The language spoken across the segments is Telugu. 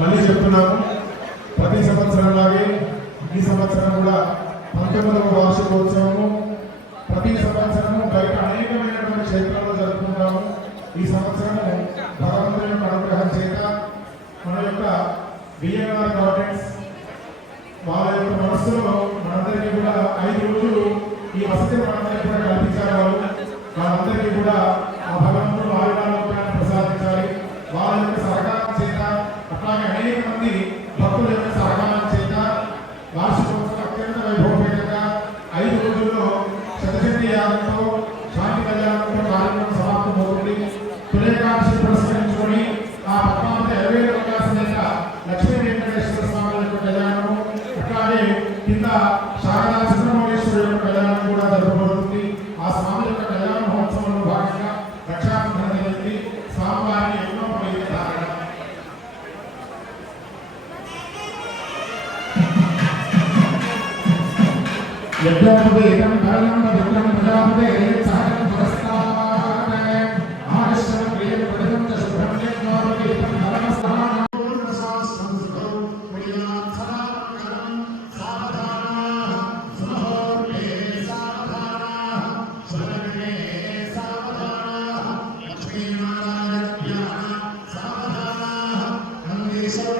మళ్ళీ చెప్తున్నాము, ప్రతి సంవత్సరం లాగే ఈ సంవత్సరం కూడా 19వ వార్షికోత్సవము ప్రతి సంవత్సరము బయట అనేకమైనటువంటి క్షేత్రాల్లో జరుపుకుంటాము. ఈ సంవత్సరము భగవంతుని యొక్క అనుగ్రహం చేత మన యొక్క బిఎన్ఆర్ గవర్నెన్స్ వాళ్ళ యొక్క మనస్సులో మనందరికీ కూడా 5 రోజులు ఈ వసతి మనందరికీ కూడా కల్పించారు. వాళ్ళందరికీ కూడా ఆ భగవంతుడు ఆయుధాలను ప్రసాదించాలి. వాళ్ళ యొక్క సహకారం చేత అట్లాగే అనేక మంది భక్తుల యొక్క సహకారం చేత వార్షికోత్సవం అత్యంత వైభవపేతంగా 5 రోజుల్లో శతచండీ యాగంతో శాంతి కళ్యాణంతో కార్యక్రమం సమాప్తమవుతుంది. తులేకాంక్షి పురస్కరించుకొని ఆ పద్మావతి ఎలవేల సమేత లక్ష్మీ వెంకటేశ్వర స్వామి యొక్క కళ్యాణము, అట్లాగే కింద శారదా చంద్రమౌళేశ్వరి యొక్క కళ్యాణం కూడా జరపబడుతుంది. ఆ స్వామి యొక్క కళ్యాణ మహోత్సవంలో భాగంగా రక్షాబంధన జరిగింది. స్వామివారిని ఎన్నో యజ్ఞాపదే ఏకం కారణం విక్రమ ప్రజాపదే సహజం పురస్కారః ఆశ్రమ ప్రియ ప్రజం చ సుబ్రహ్మణ్యేశ్వర ఏకం ధర్మస్థాన సంస్కృతో పుణ్యాత్సరం సావధానః సుమహోర్తే సావధానః సురగణే సావధానః లక్ష్మీనారాయణ సావధానః నందీశ్వర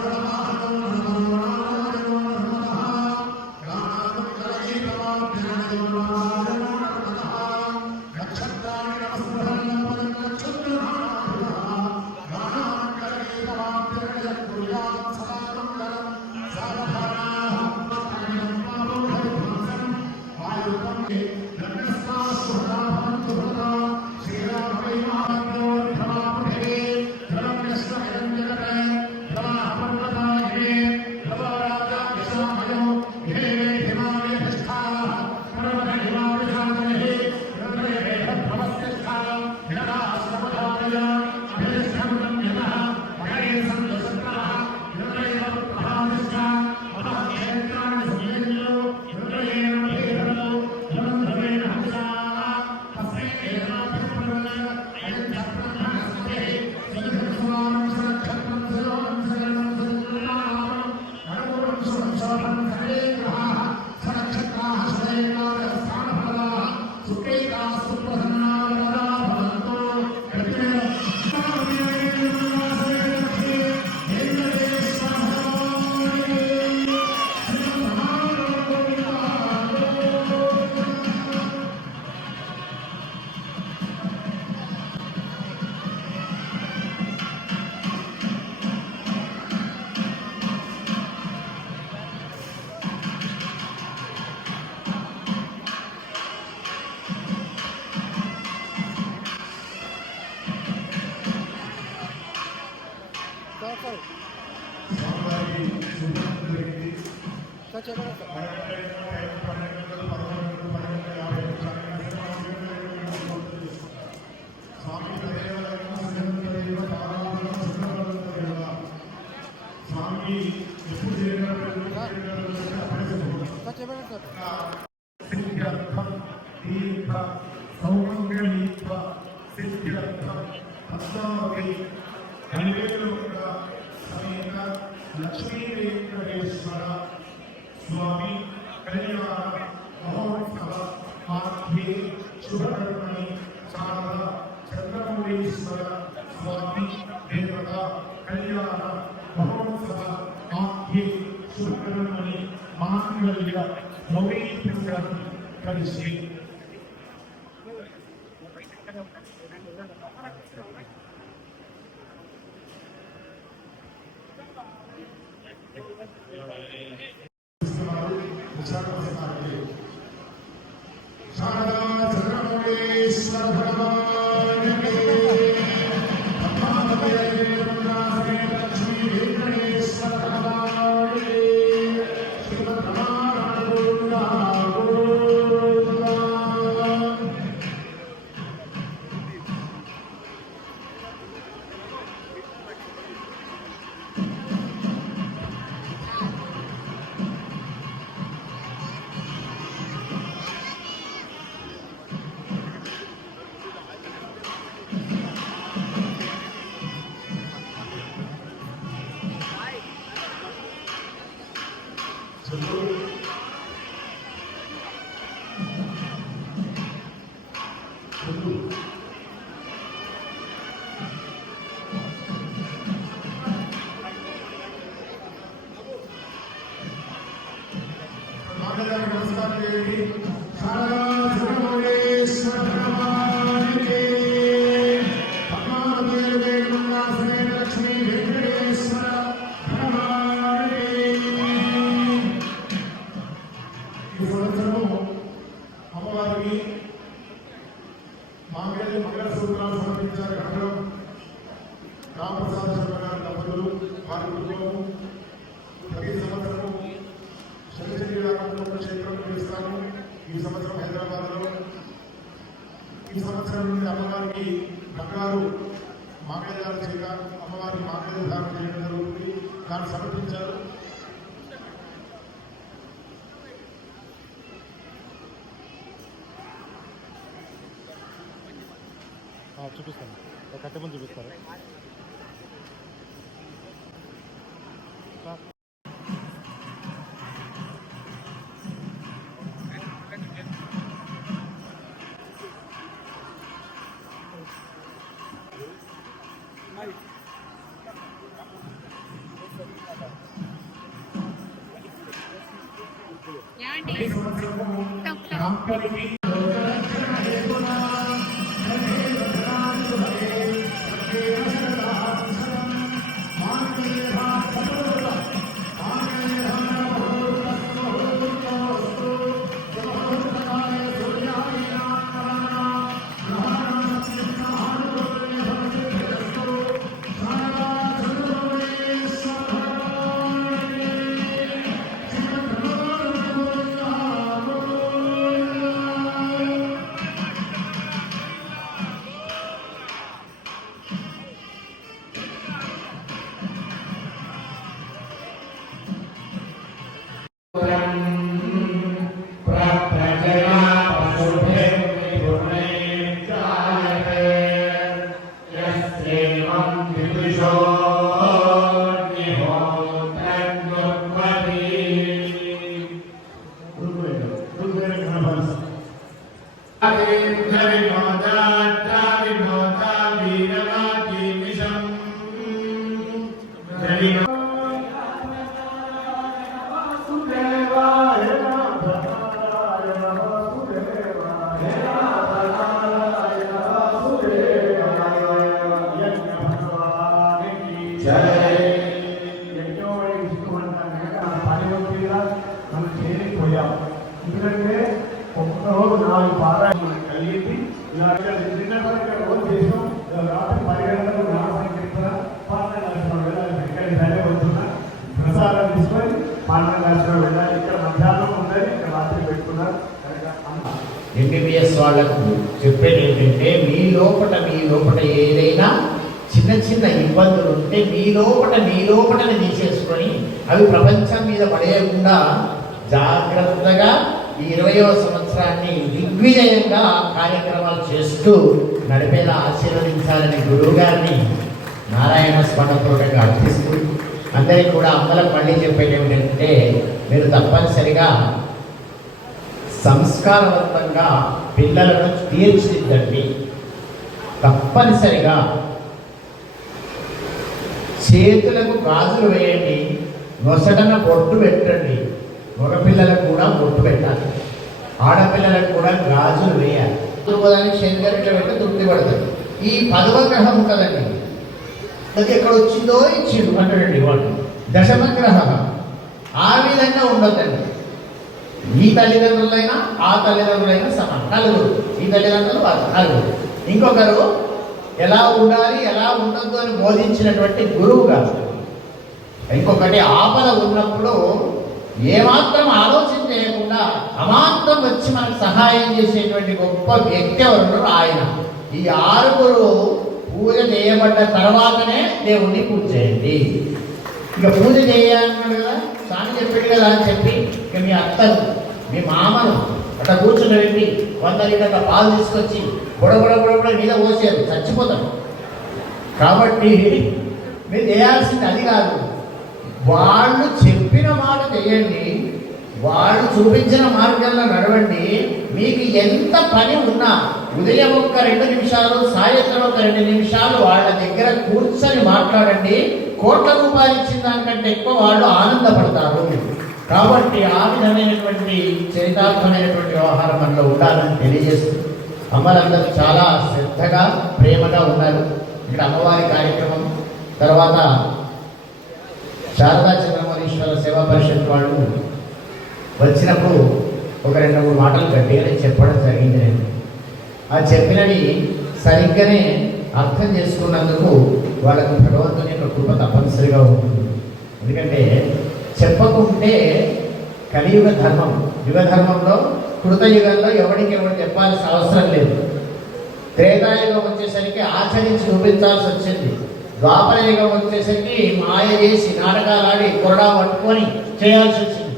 లక్ష్మీ వెంకటేశ్వర స్వామి కళ్యాణ మహోత్సవ ఆధ్యే శుభకర్మణి శారద చంద్రమౌళీశ్వర స్వామి దేవత కళ్యాణ మహోత్సవ ఆధ్యే శుభకర్మణి మాంగళ్య గౌరీపుత్రం కలిసి శారదా చంద్రమౌళీశ్వర భగవాన్ మాంగళ్య మంగళ సూత్రాలు సమర్పించారు గణపడం రామప్రసాద్ శర్మ గారి దంపతులు వారి కుటుంబం. ప్రతి సంవత్సరం క్షేత్రం నిర్వహిస్తాము. ఈ సంవత్సరం హైదరాబాద్ లో ఈ సంవత్సరం నుండి అమ్మవారికి బంగారు మాంగళ్యాలు చేత అమ్మవారి మాంగళ్య ధారణ చేయడం జరుగుతుంది. దాన్ని సమర్పించారు. చూపిస్తాను, కట్టె ముందు చూపిస్తారు. ఎందుకంటే ఒక్క రోజు 4 పారాయణలు కలిగి నిన్న వరకు రోజు చేసాం. రాత్రి 10 గంటలకు నామసంకీర్తన 12 లక్షల వెళ్ళాలి. ఇక్కడికి సరే వస్తున్నా ప్రసాదం తీసుకొని 12 లక్షల వెళ్ళాలి. ఇక్కడ మధ్యాహ్నం ఉందని ఇక్కడ రాత్రి పెట్టుకున్నారు. ఎంబీబీఎస్ వాళ్ళకు చెప్పేది ఏంటంటే మీ లోపల ఏదైనా చిన్న చిన్న ఇబ్బందులు ఉంటే మీ లోపలనే తీసేసుకొని అవి ప్రపంచం మీద పడేయకుండా జాగ్రత్తగా ఈ 20వ సంవత్సరాన్ని దిగ్విజయంగా కార్యక్రమాలు చేస్తూ నడిపేలా ఆశీర్వదించాలని గురువు గారిని నారాయణ స్మరణపూర్వకంగా అర్థిస్తూ అందరికీ కూడా అమ్మలకు మళ్ళీ చెప్పేది ఏమిటంటే మీరు తప్పనిసరిగా సంస్కారవంతంగా పిల్లలను తీర్చిదిద్దండి. తప్పనిసరిగా చేతులకు గాజులు వేయండి, నొసటన బొట్టు పెట్టండి. మగపిల్లలకు కూడా బొట్టు పెట్టాలి, ఆడపిల్లలకు కూడా గాజులు వేయాలి. దానికి శనిగారిట్లో పెట్టి తృప్తి పడుతుంది. ఈ 10వ గ్రహం కదండి, అది ఎక్కడ వచ్చిందో ఇచ్చిండు అంటాడండి వాడు. దశమ గ్రహం ఆ విధంగా ఉండొద్దండి. ఈ తల్లిదండ్రులైనా ఆ తల్లిదండ్రులైనా సమానం. నలుగురు, ఈ తల్లిదండ్రులు నలుగురు. ఇంకొకరు ఎలా ఉండాలి ఎలా ఉండద్దు అని బోధించినటువంటి గురువు గారు. ఇంకొకటి ఆపద ఉన్నప్పుడు ఏమాత్రం ఆలోచన చేయకుండా అమాంతం వచ్చి మనకు సహాయం చేసేటువంటి గొప్ప వ్యక్తి ఎవరు ఆయన. ఈ 6గురు పూజ చేయబడ్డ తర్వాతనే దేవుణ్ణి పూజ చేయండి. ఇక పూజ చేయాలన్నాడు కదా, స్వామి చెప్పాడు కదా అని చెప్పి ఇక మీ అత్తను మీ మామను అట్లా కూర్చుని పెట్టి 100 లీటర్ల పాలు తీసుకొచ్చి బుడబుడ మీద పోసారు, చచ్చిపోతాం. కాబట్టి మీరు చేయాల్సింది అది కాదు, వాళ్ళు చెప్పిన మాట చేయండి, వాళ్ళు చూపించిన మార్గంలో నడవండి. మీకు ఎంత పని ఉన్నా ఉదయం ఒక 2 నిమిషాలు, సాయంత్రం ఒక 2 నిమిషాలు వాళ్ళ దగ్గర కూర్చొని మాట్లాడండి. కోట్ల రూపాయలు ఇచ్చిన దానికంటే ఎక్కువ వాళ్ళు ఆనందపడతారు. కాబట్టి ఆ విధమైనటువంటి చరితార్థమైనటువంటి వ్యవహారం మనలో ఉండాలని తెలియజేస్తూ అమ్మలందరూ చాలా శ్రద్ధగా ప్రేమగా ఉన్నారు. ఇక్కడ అమ్మవారి కార్యక్రమం తర్వాత శారదా చంద్రమౌళీశ్వర సేవా పరిషత్ వాళ్ళు వచ్చినప్పుడు ఒక 2-3 మాటలు గట్టిగానే చెప్పడం జరిగింది. ఆ చెప్పినది సరిగ్గానే అర్థం చేసుకున్నందుకు వాళ్ళకు భగవంతుని యొక్క కృప తప్పనిసరిగా ఉంటుంది. ఎందుకంటే చెప్పకుంటే కలియుగ ధర్మం, యుగ ధర్మంలో కృతయుగంలో ఎవరికి చెప్పాల్సిన అవసరం లేదు. త్రేతాయుగం వచ్చేసరికి ఆచరించి చూపించాల్సి వచ్చింది. ద్వాపర యుగం వచ్చేసరికి మాయ చేసి నాటకాలు ఆడి కొరడా పట్టుకొని చేయాల్సి వచ్చింది.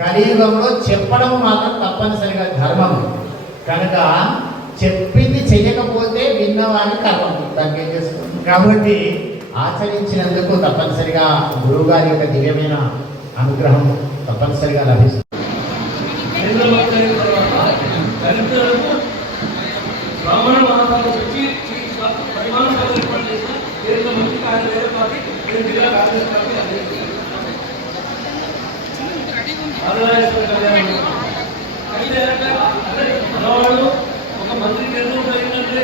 కలియుగంలో చెప్పడం మాత్రం తప్పనిసరిగా ధర్మం. కనుక చెప్పింది చెయ్యకపోతే విన్నవాడిని కర్మం దానికి చేస్తుంది. కాబట్టి ఆచరించినందుకు తప్పనిసరిగా గురువు గారి యొక్క దివ్యమైన అనుగ్రహం తప్పనిసరిగా లభిస్తుంది. బ్రాహ్మణ మహాసభ వచ్చి పరిమాణ సభ ఏర్పాటు చేసిన దేశంలో మంచి కార్యం వేరే పార్టీ జిల్లా కాంగ్రెస్ పార్టీ ఆదివారేశ్వర కళ్యాణం అయితే మనవాళ్ళు ఒక మంత్రి కేంద్రం పోయిందంటే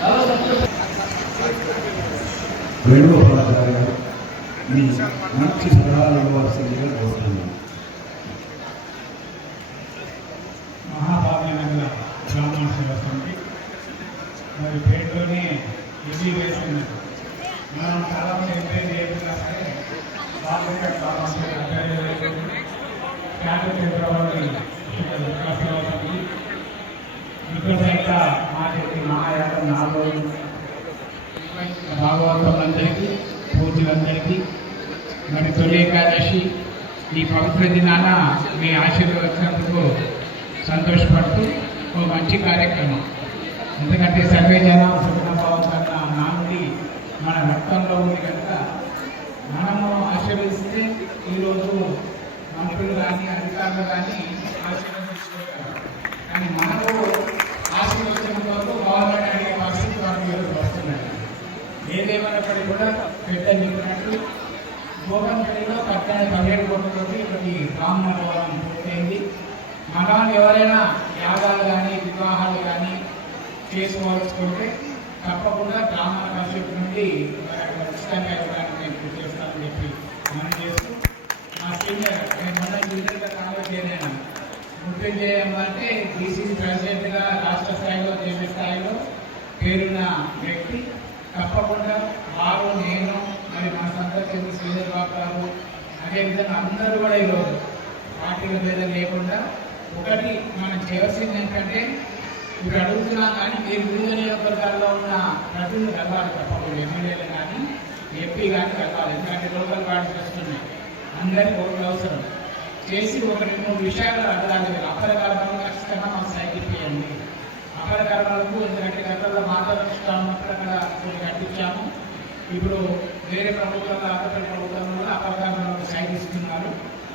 చాలా సంతోషం. వేణుగోపాలాచార్య గారు మీ మంచి సలహాలు ఇవ్వాల్సిందిగా కోరుతున్నాను. మహాభాగ్యనగర బ్రాహ్మణ సేవా సమితి మరి పేరులోనే ఎన్ని వేస్తున్నారు. మనం చాలామంది ఎంపీ చేయకుండా సరే వాళ్ళకి ఇక్కడ ఇంకా మా చెప్పి మహాయాగం నాలుగు భాగవతులందరికీ పూజలందరికీ మరి తొలి ఏకాదశి ఈ పవిత్ర దినాన మీ ఆశీర్వదించినందుకు సంతోషపడుతూ ఒక మంచి కార్యక్రమం. ఎందుకంటే సర్వే జనం సుఖభావం కన్నా నానుడి మన రక్తంలో ఉంది కనుక మనము ఆశీర్వదిస్తే ఈరోజు మంత్రులు కానీ అధికారులు కానీ ఆశీర్వదించుకుంటారు. కానీ మనకు ఆశీర్వదించిన వరకు గవర్నమెంట్ అడిగే పరిస్థితి మనకు ఈరోజు వస్తున్నాయి. ఏదేమైనప్పటికీ కూడా పెద్ద చెప్పినట్టు గోగంపల్లిలో 17 కోట్లతోటి ఒకటి బ్రాహ్మణ భవనం పూర్తయింది. మనం ఎవరైనా యాగాలు కానీ వివాహాలు కానీ చేసుకోవాల్సుకుంటే తప్పకుండా బ్రాహ్మణ పరిషత్ నుండి ఖచ్చితంగా ఇవ్వడానికి నేను కృషి చేస్తానని చెప్పి మనం చేస్తూ మా సీనియర్ నేను మన జూనియర్గా కాలేజ్ చేయలేను మృత్యుంజయం అంటే డీసీసీ ప్రెసిడెంట్గా రాష్ట్ర స్థాయిలో దేశ స్థాయిలో పేరున్న వ్యక్తి. తప్పకుండా వారు నేను మరి మన సంతోషం శ్రీధర్ బాబు గారు అదేవిధంగా అందరూ కూడా ఈరోజు పార్టీల మీద లేకుండా ఒకటి మనం చేయవలసింది ఏంటంటే ఇప్పుడు అడుగుతున్నాం కానీ మీరు వివిధ నియోజకవర్గాల్లో ఉన్న ప్రజలు కలవాలి. తప్పకుండా ఎమ్మెల్యేలు కానీ ఎంపీ కానీ కలవాలి. ఎందుకంటే లోకల్ పార్టీస్ వస్తున్నాయి. అందరికీ ఓట్లు అవసరం చేసి ఒక 2-3 విషయాలు అడగాలి. అపర కర్మలు ఖచ్చితంగా మాకు సైకిల్ ఇప్పియండి. అపర కర్మలకు ఎందుకంటే గతంలో మాట్లాడుతూ ఉన్నప్పుడు అక్కడ కొన్ని కట్టించాము. ఇప్పుడు వేరే ప్రభుత్వాలు ఆంధ్రప్రదేశ్ ప్రభుత్వంలో కూడా అపర కర్మలకు సైకిల్ ఇస్తున్నారు.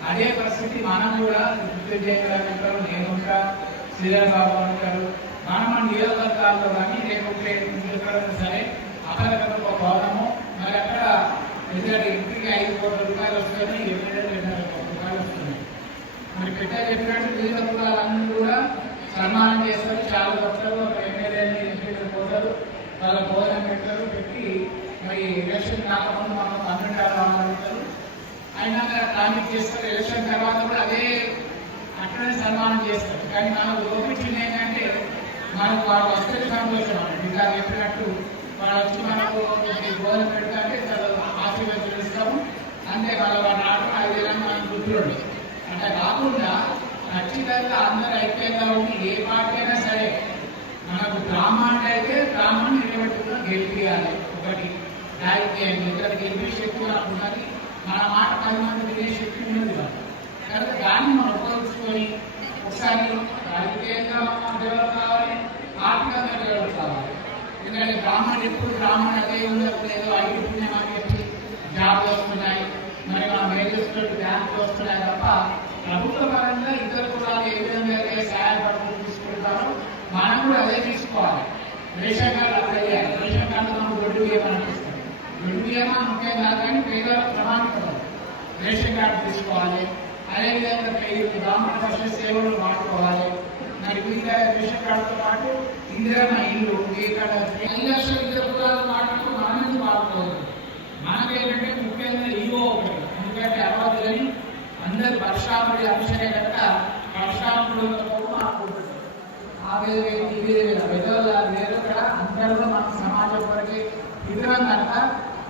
అదే పరిస్థితి మనం కూడా మృత్యుంజయం నేను ఉంటా, శ్రీధర్ బాబు ఉంటారు. మనం మన నియోజకవర్గాల్లో కానీ లేకుంటే ఎక్కడైనా సరే అపరకరకు ఒక భవనము మరి అక్కడ ఎందుకంటే ఇంటికి 5 కోట్ల రూపాయలు వస్తున్నాయి, ఎమ్మెల్యేలు 2.5 కోట్ల రూపాయలు వస్తున్నాయి. మరి పెద్ద చెప్పినట్టు వివిధ కులాలన్నీ కూడా సన్మానం చేస్తారు. చాలా వస్తారు. ఒక ఎమ్మెల్యేని ఎంపీలు పోతారు, వాళ్ళ భోజనం పెట్టారు, పెట్టి మరి ఎలక్షన్ కాకముందు మనం 12 రావాలంటారు. అయినా ట్రాఫిక్ చేస్తారు. ఎలక్షన్ తర్వాత కూడా అదే అక్కడే సన్మానం చేస్తారు. కానీ మనకు లోపించింది ఏంటంటే మనకు వాళ్ళు వస్తే సంతోషం అన్నట్టు. ఇంకా చెప్పినట్టు వాళ్ళు వచ్చి మనకు భోజనం పెడతాంటే ఆశీర్వాదం ఇస్తాము అంతే. వాళ్ళ ఆటం 5 ఏళ్ళని మనం గుర్తులు అంటే కాకుండా ఖచ్చితంగా అందరూ ఐక్యంగా ఉండి ఏ పార్టీ అయినా సరే మనకు బ్రాహ్మణుడు అయితే బ్రాహ్మణుని నిలబెట్టుకుని గెలిపియాలి. ఒకటి రాజకీయాన్ని ఇద్దరు గెలిపే శక్తి నాకు ఉన్నది. మన మాట 10 మంది వినే శక్తి ఉన్నది కనుక దాన్ని మనం ఉపయోగించుకొని ఒకసారి రాజకీయంగా డెవలప్ కావాలి, ఆర్థికంగా డెవలప్ కావాలి. ఎందుకంటే బ్రాహ్మణుడు ఎప్పుడు బ్రాహ్మణుడు అదే ఉన్నప్పుడు ఏదో ఐటీ పుణ్యమని చెప్పి జాబ్లు వస్తున్నాయి, మరి మన మేనేజ్మెంట్ బ్యాంకులు వస్తున్నాయి తప్ప ప్రభుత్వ పరంగా ఇతర కులాలు ఏ విధంగా సహాయపడుతూ తీసుకుంటారో మనం కూడా అదే తీసుకోవాలి. రేషన్ కార్డు అప్లై చేయాలి. రేషన్ కార్డు మనం దొడ్డు బియ్యమనిపిస్తుంది. దొడ్డు బియ్యమా ముఖ్యం కాదు కానీ పేదల ప్రమాణికం రేషన్ కార్డు తీసుకోవాలి. అదేవిధంగా బ్రాహ్మణ పక్ష సేవలు వాడుకోవాలి. మరి వివిధ రేషన్ కార్డుతో పాటు ఇందిరమ్మ ఇల్లు ఇక్కడ 5 లక్షల ఇతర కులాల మాటలు మనం వాడుకోవాలి. మనకేంటంటే ముఖ్యంగా ఈవో ఒకటి. ఎందుకంటే అర్వాదులని అందరు వర్షాపుడి అంశమే కనుక వర్షాపుడులతో మాట్లాడుకుంటారు. ఆ వేరు ఈ వేరు పెద్దవాళ్ళు వేరు ఇక్కడ అందరూ మన సమాజం వరకే ఇద్దరం కనుక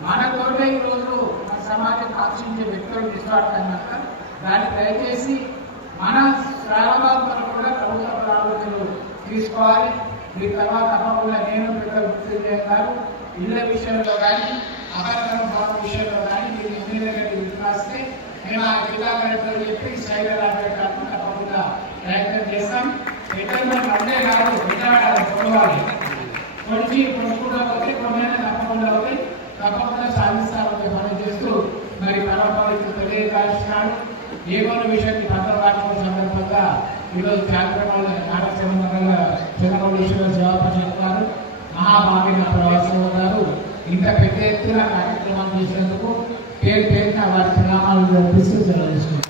మన తోటే ఈరోజు మన సమాజం ఆశించే వ్యక్తులు తీసుకోవడం కనుక దాన్ని దయచేసి మన శ్రావణాలు కూడా ప్రభుత్వ ప్రాముఖ్యతలు తీసుకోవాలి. దీని తర్వాత తప్పకుండా నేను పెద్దలు గుర్తు చేస్తారు ఇళ్ళ విషయంలో కానీ అపరికరం భావం విషయంలో కానీ దీన్ని మీ దగ్గర రాస్తే మేము ఆ జిల్లా కలెక్టర్ చెప్పి శైలి కాకుండా తప్పకుండా ప్రయత్నం చేస్తాం. సెటిల్మెంట్ అంటే కాదు పెట్టాలి కొనవాలి కొనుక్కుంటా పోతే కొనైనా తప్పకుండా అవుతాయి తప్పకుండా సాధిస్తామని మనం చేస్తూ మరి పరమావళికి తెలియజేస్తున్నాడు. ఏమో విషయాన్ని భద్రవాక్యం సందర్భంగా ఈరోజు కార్యక్రమాలు కార్యక్రమం చంద్రబాబు జవాబు చెప్తారు. మహాభాగ్య ప్రవాసం ఉన్నారు. ఇంత పెద్ద ఎత్తున కార్యక్రమం చేసినందుకు పేరు పేరున వారి ప్రణామాలు జరిపిస్తూ తెలియజేస్తున్నారు.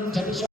దేవాసి